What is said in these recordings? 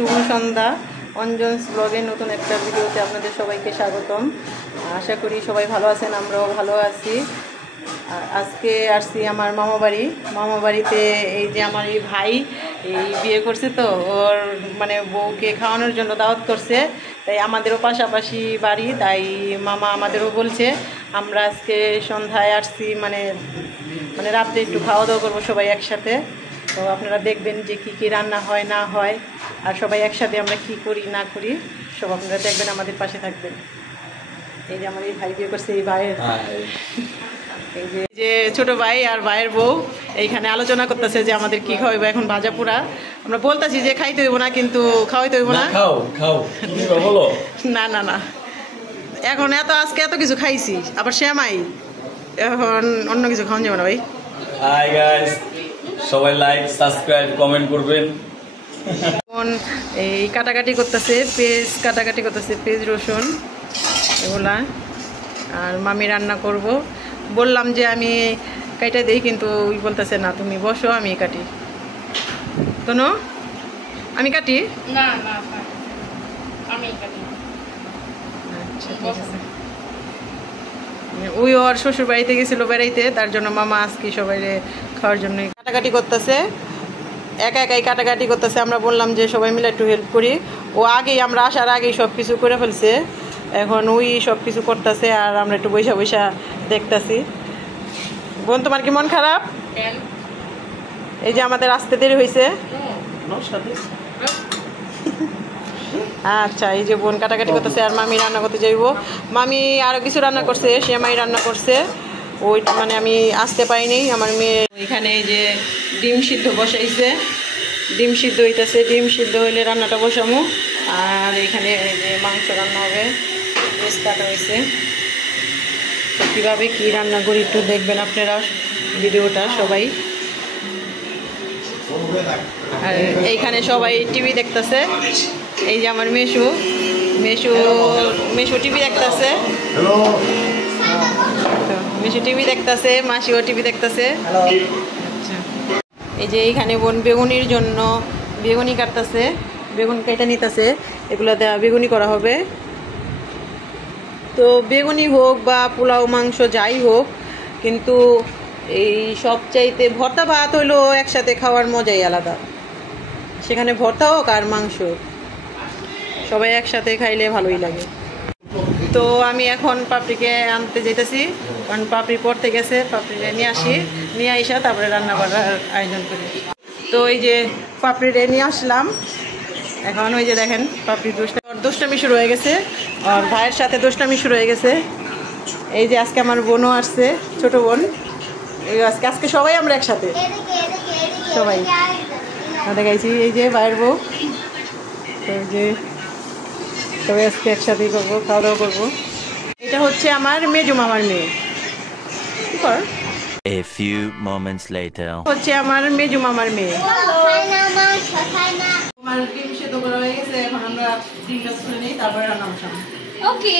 শুভ সন্ধ্যা। অঞ্জনস ব্লগের নতুন একটা ভিডিওতে আপনাদের সবাইকে স্বাগতম। আশা করি সবাই ভালো আছেন, আমরাও ভালো আছি। আজকে আসছি আমার মামা বাড়িতে। এই যে আমার এই ভাই এই বিয়ে করছে, তো ওর মানে বউকে খাওয়ানোর জন্য দাওয়াত করছে। তাই আমাদেরও পাশাপাশি বাড়ি, তাই মামা আমাদেরও বলছে আমরা আজকে সন্ধ্যায় আসছি, মানে রাত্রে একটু খাওয়া দাওয়া করবো সবাই একসাথে। তো আপনারা দেখবেন যে কী কী রান্না হয় না হয়, আর সবাই একসাথে আমরা কি করি না করি সব আপনারা দেখবেন, আমাদের পাশে থাকবেন। এই যে আমার এই ভাই বিয়ে করছে, এই ভাইয়ের এই যে ছোট ভাই আর ভাইয়ের বউ এইখানে আলোচনা করতেছে যে আমাদের কি খাওয়াইবো। এখন ভাজা পোড়া আমরা বলতেছি যে খাইতে হইব না, কিন্তু খাওয়াইতে হইব না। না না না, এখন আজকে এত কিছু খাইছি, আবার শ্যামাই, এখন অন্য কিছু খাওয়া যাবে না ভাই। হাই গাইস, সবাই লাইক সাবস্ক্রাইব কমেন্ট করবেন। এখন এই কাটাকাটি করতেছে, পেঁয়াজ কাটাকাটি করতেছে, পেঁয়াজ রসুন এগুলা। আর মামি রান্না করব, বললাম যে আমি কাটা দিই, কিন্তু ওই বলতেছে না তুমি বসো আমি কাটি। তোনো আমি কাটি না না আমি কাটি। আচ্ছা ঠিক আছে। ওই ওর শ্বশুর বাড়িতে গেছিলো বেড়াইতে, তার জন্য মামা আজকে সবাই খাওয়ার জন্য কাটাকাটি করতেছে, একা একাই কাটাকাটি করতেছে। আমরা বললাম যে সবাই মিলে একটু হেল্প করি। ও আগেই, আমরা আসার আগেই সব কিছু করে ফেলছে, এখন ওই সব কিছু করতেছে আর আমরা একটু বৈশা বৈশা দেখতেছি। বোন তোমার কি মন খারাপ? এই যে আমাদের আসতে দেরি হয়েছে। আচ্ছা, এই যে বোন কাটাকাটি করতেছে আর মামি রান্না করতে যাইব। মামি আরও কিছু রান্না করছে, শ্যামাই রান্না করছে, ওই মানে আমি আসতে পারিনি। আমার মেয়ে এখানে এই যে ডিম সিদ্ধ বসাইছে, ডিম সিদ্ধ হইতেছে, ডিম সিদ্ধ হইলে রান্নাটা বসামো। আর এখানে এই যে মাংস রান্না হবে, পেঁয়াজ কাটা হয়েছে। তো কীভাবে কী রান্না করি একটু দেখবেন আপনারা ভিডিওটা সবাই। আর এইখানে সবাই টিভি দেখতেছে। এই যে আমার মেশু টিভি দেখতেছে, মেশু টিভি দেখতেছে, মাসিও টিভি দেখতেছে। আচ্ছা, এই যে এইখানে বোন বেগুনির জন্য বেগুনি কাটতেছে, বেগুন কেটে নিতেছে, এগুলো দেওয়া বেগুনি করা হবে। তো বেগুনি হোক বা পোলাও মাংস যাই হোক, কিন্তু এই সবচাইতে ভর্তা ভাত হইলো একসাথে খাওয়ার মজাই আলাদা। সেখানে ভর্তা হোক আর মাংস, সবাই একসাথে খাইলে ভালোই লাগে। তো আমি এখন পাপড়িকে আনতে যেতেছি, কারণ পাপড়ি পড়তে গেছে। পাপড়িরে নিয়ে আসা তারপরে রান্না করার আয়োজন করি। তো এই যে পাপড়িরে নিয়ে আসলাম, এখন ওই যে দেখেন পাপড়ি দুষ্টামি শুরু হয়ে গেছে, আর ভাইয়ের সাথে দুষ্টামি শুরু হয়ে গেছে। এই যে আজকে আমার বোনও আসছে, ছোট বোন। এই আজকে সবাই আমরা একসাথে সবাই দেখাইছি। এই যে ভাইয়ের বউ, তো এই যে সবাই আজকে একসাথেই করবো, খাওয়া দাওয়া করবো। এটা হচ্ছে আমার মেজু মামার মেয়ে। A few moments later. হচ্ছে আমার মেজু মামার মেয়ে। আমার ডিম সেদ্ধ করা হয়ে গেছে, এখন আমরা ডিমটা ছুলে নিই, তারপরে রান্না বসাবো। ওকে।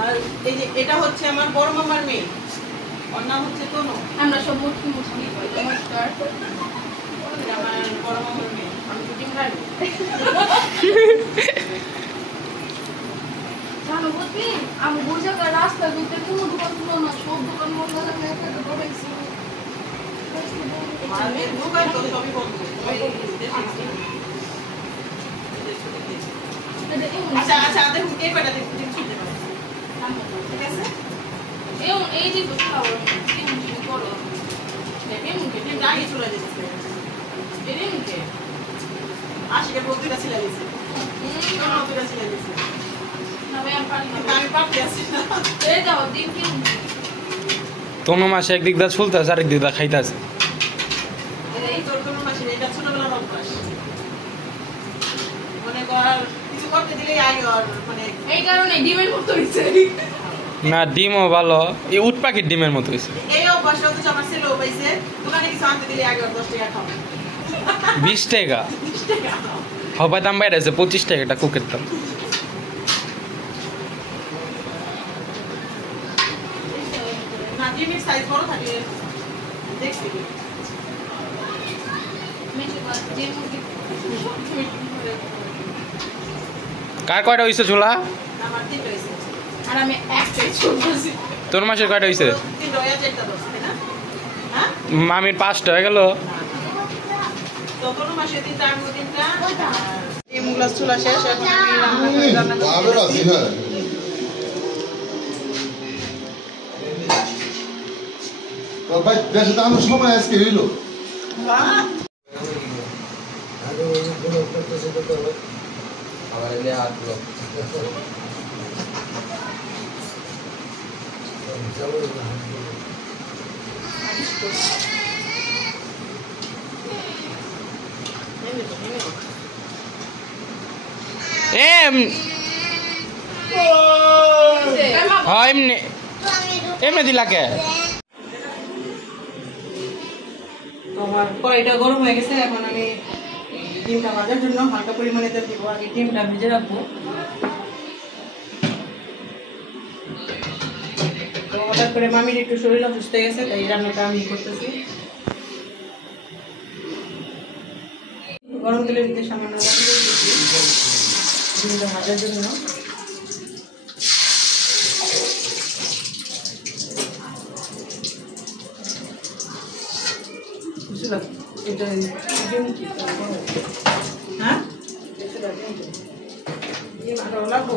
আর এই যে এটা হচ্ছে আমার বড় মামার মেয়ে, ওর নাম হচ্ছে তনু। আমরা সব মুঠি নমস্কার। আমার বড় মামার মেয়ে, আমি ডিম খাই। জানো বুঝলি, আমি বুঝে রাস্তা ঘুরতে কোনো দোকান ছিল না, সব দোকান বন্ধ হয়ে গেছে। সবই বন্ধ। আচ্ছা আচ্ছা, দেখুন এই কয়টা দেখুন ডিম ছুটতে পারে, ঠিক আছে? এই যে খাওয়ার ডিম করো, ডিমটা আগে চলে যেতেছে, ডিমকে আশিকে বলতে ছিল গেছে, দুটা ছিল গেছে। না ভাই আমি পারতে আছি না। এই দাও ডিম কি তোনো মাসে একদিক দা চলতেছে, আরেক দিক দা খাইতেছে। এই তোর কোনো মাসে এটা ছোটবেলার অভ্যাস, মনে কর কিছু করতে দিলেই আগে ওর মানে এই কারণে ডিমের মতো হইছে। না ডিমও ভালো, এই উট পাখির ডিমের মতো হয়েছে। এই অভ্যাসটা তো আমার ছেলেও পাইছে, দোকানে কিছু আনতে দিলে আগে ওর 10 টাকা খাবে, 20 টাকা 20 টাকা। হবার দাম বাইরে আছে 25 টাকা একটা কুকের দাম। ডিমের সাইজ বড় থাকে দেখছি যে মুরগি কার কয়টা হইছে ছোলা আমার 3টা হইছে আর আমি একটাই চলতেছি তোর মাসের কয়টা হইছে 3টা হয়ে 4টা দশ তাই না হ্যাঁ মামির 5টা হয়ে গেল তো কোনো মাসে 3টা আর 3টা এই মুগলাস ছোলা শেষ এখন আমি রান্না করতেছি ভাই দেশে তো আমার সময় আজকে হইলো এমনি এমনি দিলাকে আমার কড়াইটা গরম হয়ে গেছে এখন আমি ডিমটা ভাজার জন্য হালকা পরিমাণে তেল দিব আগে ডিমটা ভেজে রাখবো তো হঠাৎ করে মামির একটু শরীর অসুস্থ হয়ে গেছে তাই রান্নাটা আমি করতেছি গরম তেলের দিকে সামান্য লবণ দিয়ে দিচ্ছি ডিমটা ভাজার জন্য এটা হ্যাঁ ডিম আরো লাগবো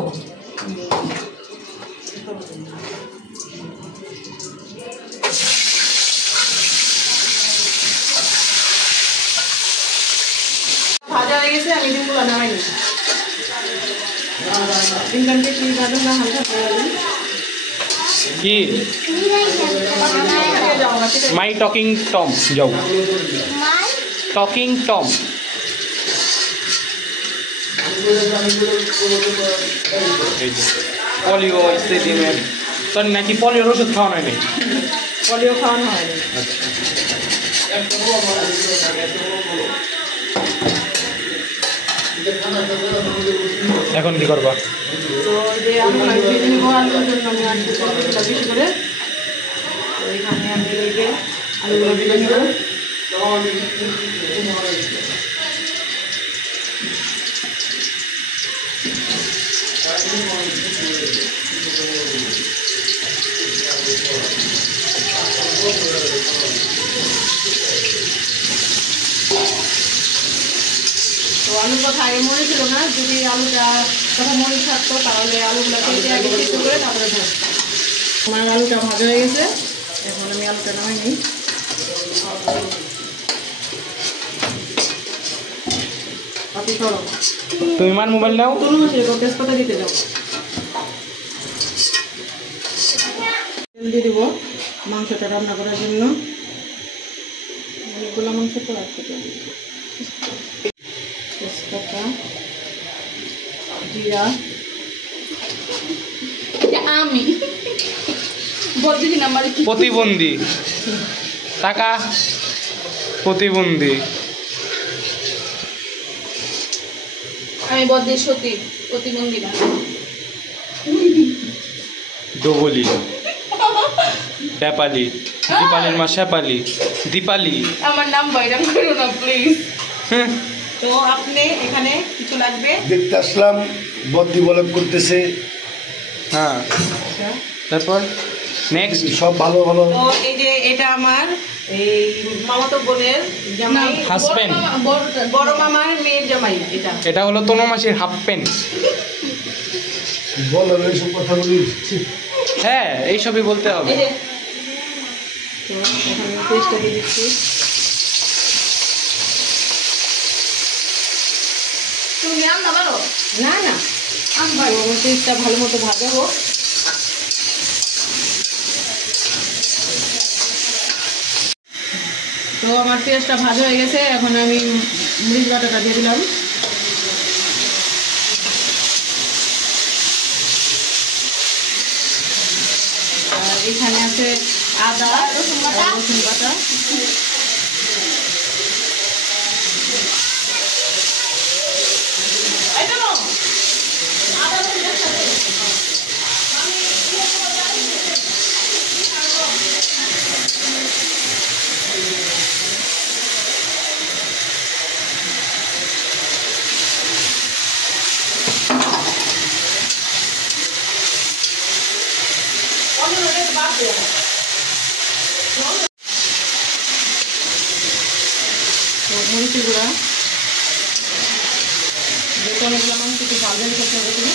ভাজা হয়ে গেছে আমি ডিমগুলো নামাই নিচ্ছি ডিমটা বেশি ভাজুন না হালকা কি মাই টকিং টম যাও টকিং টম পলিও ডিমের তোর নাকি পলিওর ওষুধ খাওয়ানো হয়নি পলিও খাওয়ানো হয়নি এখন কি করবা তো যে আলু ভেজে নিবো আলুর জন্য আমি আলুটা বেশি করে তো এখানে আমি এই যে আলুগুলো ভেজে নিব তো আলুর কথা আগে মনে ছিল না যদি আলুটা কথা মনে থাকতো তাহলে আলুগুলো কেটে আগে সিদ্ধ করে তারপরে ভাজতো আমার আলুটা ভাজা হয়ে গেছে এখন আমি আলুটা নামাই নিই আপনি করো তুমি মার মোবাইল নাও কোনো সেরকম তেজপাতা দিতে যাও তেল দিয়ে দেবো মাংসটা রান্না করার জন্য অনেকগুলো মাংস তো রাখতে তেজপাতা জিরা আমি বলছি না আমার প্রতিবন্ধী টাকা প্রতিবন্ধী আমি বদ্দের সতী প্রতিবন্ধী না ডবলি পেপালি দীপালির মা শেপালি দীপালি আমার নাম বাইরাম করো না প্লিজ তো আপনি এখানে কিছু লাগবে দেখতে আসলাম বদ্দি বলক করতেছে হ্যাঁ তারপর নেক্সট সব ভালো ভালো তো এই যে এটা আমার এই মামাতো বোনের জামাই হাজবেন্ড বড় মামার মেয়ের জামাই এটা এটা হলো তনু মাসির হাফ প্যান্ট বলো এইসব কথা বলি হ্যাঁ এইসবই বলতে হবে এই যে তো এখানে পেস্টটা দিয়ে দিচ্ছি তুমি রান্না পারো না না আমি পেস্টটা ভালো মতো ভাজাবো তো আমার পেঁয়াজটা ভাজা হয়ে গেছে এখন আমি মরিচ বাটাটা দিয়ে দিলাম আর এখানে আছে আদা রসুন বাটা মরিচের গুঁড়া যেটা অনেকগুলো মাংস একটু ঝাল ঝাল করতে হবে তুমি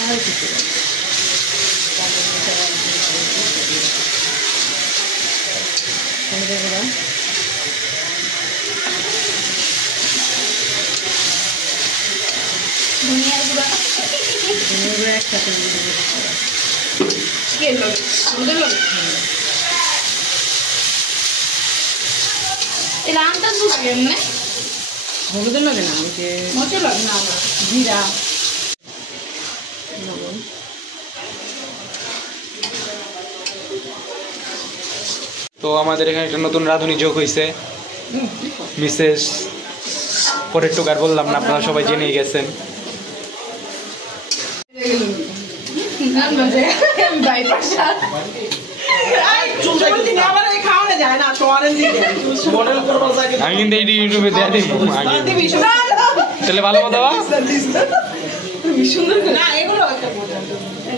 আর কিছু হলুদের গুঁড়া ধনিয়ার গুঁড়া একসাথে কে লগে হলুদের লগে এটা আমটা দুধ কেমনে হলুদের লাগে না ওকে মচে লাগে না জিরা লবণ তো আমাদের এখানে একটা নতুন রাঁধুনি যোগ হয়েছে মিসেস পরের টুকার বললাম না, আপনারা সবাই জেনেই গেছেন। আমি কিন্তু এই ইউটিউবে দেয়া দিব আগে, তাহলে ভালো কথা বা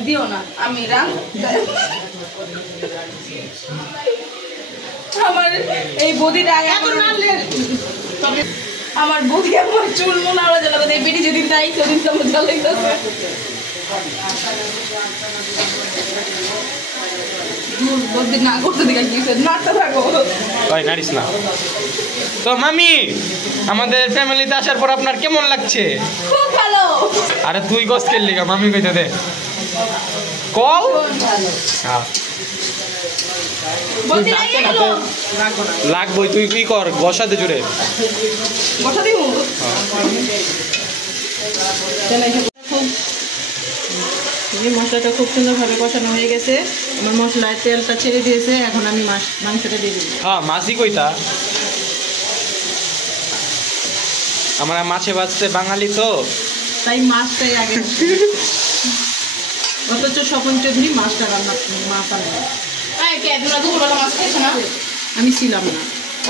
দিও না আমি আমার এই বদিটা আমার বদি আমার চুল মনে আলো জ্বালাবে এই বেটি যেদিন তাই সেদিন তো আমার জ্বালাইতেছে বদি না করতে দিকে কিছু নাড়তে থাকো ভাই নারিস না। তো মামি, আমাদের ফ্যামিলিতে আসার পর আপনার কেমন লাগছে? খুব ভালো আরে তুই গস খেললি গা, মামি কইতে দে কও। হ্যাঁ বদি লাগে গেল লাগবই, তুই কি কর বসাতে জুড়ে বসা দিমু মশলাটা খুব সুন্দরভাবে কষানো হয়ে গেছে, আমার মশলায় তেলটা ছেড়ে দিয়েছে, এখন আমি মাংসটা দিয়ে দিই। হ্যাঁ মাছই কইতা, আমরা মাছে ভাজতে বাঙালি তো তাই মাছটাই আগে অথচ স্বপন চৌধুরী মাছটা রান্না মাছ আনে কে তোমরা দুপুরবেলা মাছ খেয়েছো না আমি ছিলাম না,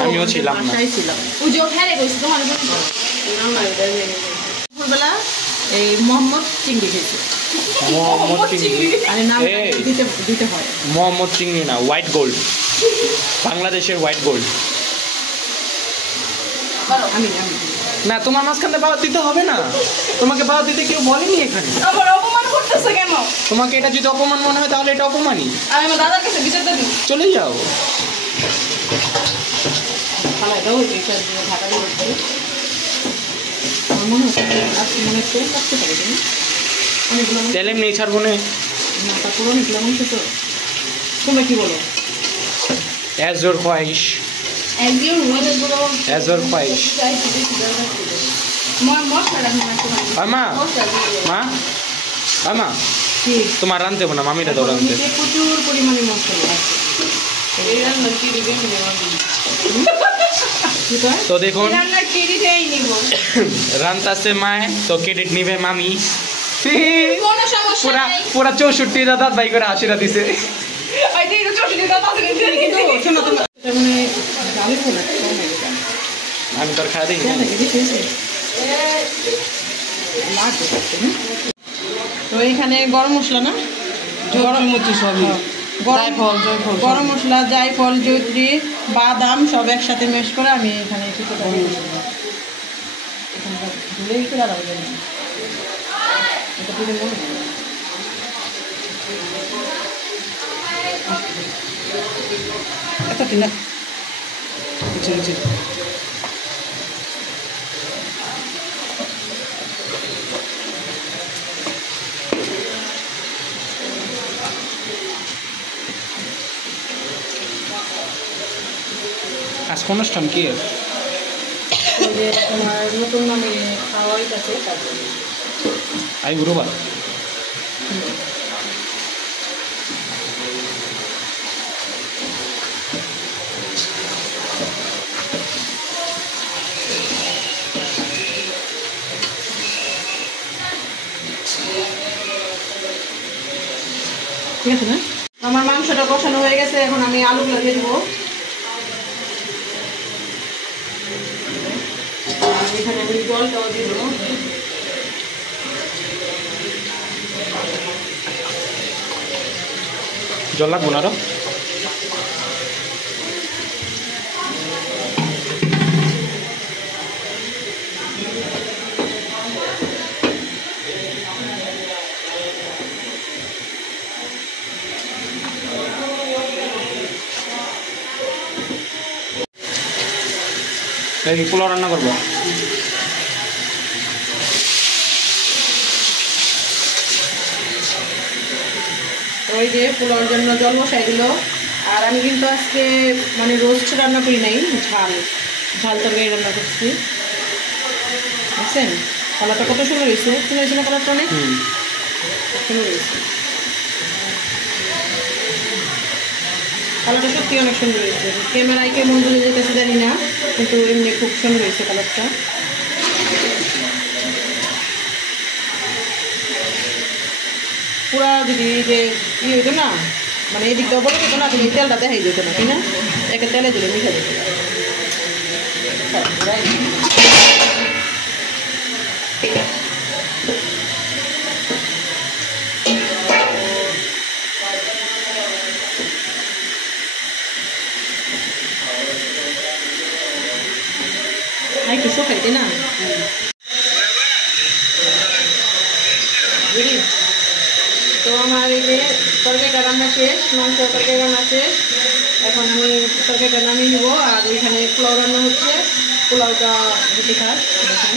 আমিও ছিলাম না। বাসায় ছিলাম ওই যে হ্যাঁ কইছি তোমার দুপুরবেলা এই মোহাম্মদ চিংড়ি খেয়েছে, মোহাম্মদ চিংড়ি, আরে নাম এই। দিতে হয়। মোহাম্মদ চিংড়ি না, হোয়াইট গোল্ড, বাংলাদেশের হোয়াইট গোল্ড। আমি না তোমার মাঝখানে বাদ দিতে হবে না, তোমাকে বাদ দিতে কেউ বলেনি এখানে। আমার অপমান করতেছে কেন? তোমাকে এটা যদি অপমান মনে হয় তাহলে এটা অপমানই, আমি আমার দাদার কাছে বিচার দেব চলে যাও। খালাটাও ঢাকা দিয়ে আমার মনে হচ্ছে আজকে মনে হচ্ছে রাখতে পারে তুমি অনেকগুলো তেল এমনি ছাড়বো না, তারপর অনেকগুলো মাংস তো তোমরা কি বলো? অ্যাজ ইয়োর খোয়াইশ, একদিন রোদের গুলো অ্যাজ ইয়োর খোয়াইশ। মশলা আর মা, মা আর মা কি তোমার রানতে না, মামিটা তো রানতে। এতে প্রচুর পরিমাণে মশলা আছে। কি কয়? তো দেখুন রান্নার ক্রেডিটেই নিব রান্তাছে মায়, তো ক্রেডিট নিবে মামি। কোনো সমস্যা পুরা নাই পুরা 64 দাঁত বাই করে আশীর্বাদ দিছে। ওই যে এটা 64 টাকা আছে কিন্তু শোনো তোমরা এটা মানে গালি বলে কম হয়ে গেছে। আমি তোর খাওয়া দিই কেন লাগে বেশি হয়েছে? লাগবে করতে, হুম? তো এখানে গরম মশলা না গরম গরম মশলা, জায়ফল, জয়ত্রী, বাদাম সব একসাথে মেশ করে আমি এখানে কিছুটা দিয়ে দিলাম। এখানে ধুলে একটু দাঁড়াবো এটা দিলে মনে হয় এত কিনা আজকে অনুষ্ঠান কি? যে তোমার নতুন মানে খাওয়াই আছে তারপরে আই গুরুবার ঠিক আছে না? আমার মাংসটা কষানো হয়ে গেছে, এখন আমি আলুগুলো দিয়ে দেবো। আর এখানে আমি জলটাও দিয়ে দেবো। জল লাগবো না আরো? এই পোলাও রান্না করবো। ওই যে পোলাওর জন্য জল বসাই দিল। আর আমি কিন্তু আজকে মানে রোস্ট রান্না করি নাই, ঝাল ঝাল তরকারি রান্না করছি। বুঝছেন কালারটা কত সুন্দর হয়েছে, সুন্দর হয়েছে না কালারটা? অনেক সুন্দর হয়েছে কালারটা, সত্যি অনেক সুন্দর হয়েছে। ক্যামেরায় কেমন বোঝা যেতেছে জানি না, কিন্তু এমনি খুব সুন্দর হয়েছে কালারটা। পুরা যদি যে ইয়ে হইতো না, মানে এই দিকটা বলে যেত না, তুমি তেলটা দেখাই যেত না, তাই না? একে তেলে দিলে মিঠা যেত। একটু শোকাই তাই না? তো আমার এই যে তরকারিটা রান্না শেষ, মাংস তরকারি রান্না শেষ। এখন আমি তরকারিটা নামিয়ে নেবো। আর ওইখানে পোলাও রান্না হচ্ছে, পোলাওটা হেঁটে খাস। দেখেন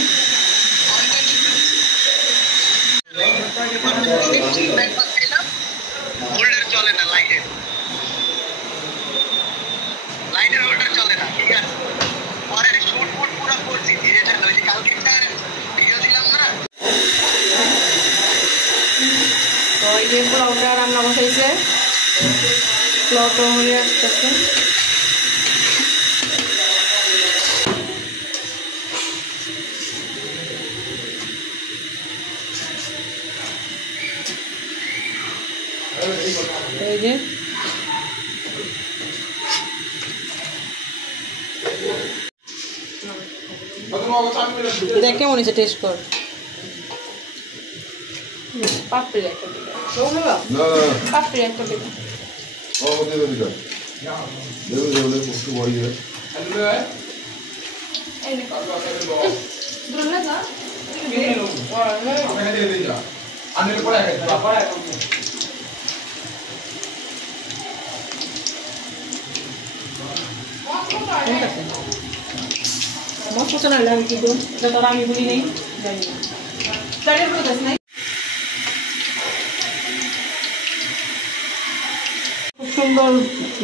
তো এই যে পোলাওটা রান্না বসাইছে, পোলাওটা হয়ে আসতেছে। এই যে দেখ কেমন হয়েছে, টেস্ট কর। পাপড়ি একটা দিবে, না পাপড়ি একটা দিবে। ও দেবে দিবে দেবে একটু বড়িয়ে এই নে দূর না যা মস্ত না লাগে কিন্তু যত আমি বলি নেই জানি না চালের প্রকাশ নাই। খুব সুন্দর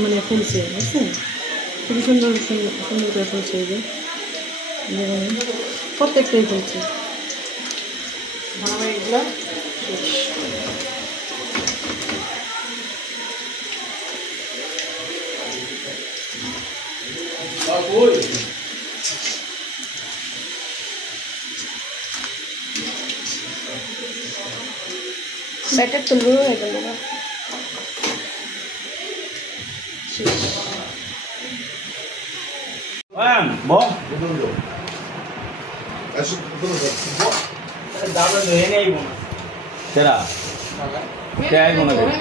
মানে ফুলছে, বুঝছেন? খুবই সুন্দর সুন্দর সুন্দর করে ফুলছে। এই যে প্রত্যেকটাই ফুলছে। আমার এগুলো ব্যাটার তো লো হয়ে গেল না। বল এসে তেরা কেই মনে করে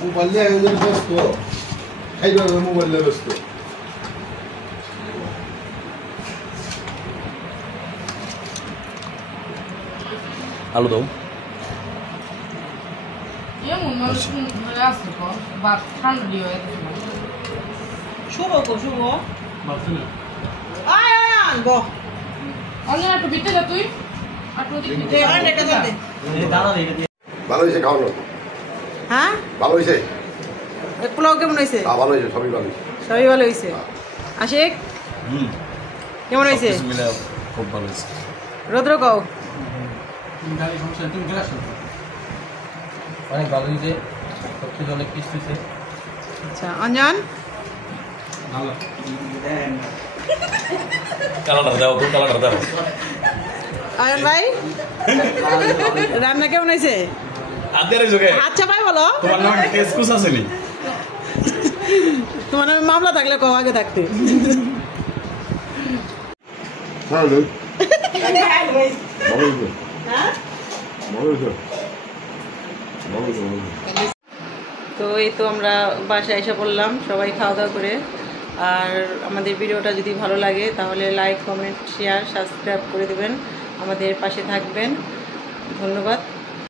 মোবাইল নিয়ে ব্যস্ত, খাইবে মোবাইল নিয়ে ব্যস্ত। আলু দাও। এমন মানুষ হয়ে আসতো তো বা ঠান্ডা দিয়ে হয়ে গেছে। শুভ কো শুভ আয় আয় আয় বহ অন্য একটু বিতে যা তুই একটু দিতে দে আর এটা দে ভালো হয়েছে খাওয়ানো? হ্যাঁ ভালো হয়েছে? এই পোলাও কেমন হয়েছে? ভালো হয়েছে, সবই ভালো হয়েছে। সবই ভালো হয়েছে। আশিক কেমন হয়েছে? মিলে খুব ভালো হয়েছে। রৌদ্র কও অনেক ভালো হয়েছে, সব কিছু অনেক কিছু হয়েছে। আচ্ছা অঞ্জন কালারটা দাও তো, কালারটা দাও। আয়ন ভাই রান্না কেমন হয়েছে? আদের যোগে আচ্ছা ভাই বলো, তোমার নামে কেস কুস আছে নি? তোমার নামে মামলা থাকলে কও আগে থাকতে। ভালো হয়েছে, ভালো হয়েছে, হ্যাঁ ভালো হয়েছে। তো এই তো আমরা বাসায় এসে পড়লাম, সবাই খাওয়া দাওয়া করে। আর আমাদের ভিডিওটা যদি ভালো লাগে তাহলে লাইক, কমেন্ট, শেয়ার, সাবস্ক্রাইব করে দেবেন, আমাদের পাশে থাকবেন। ধন্যবাদ।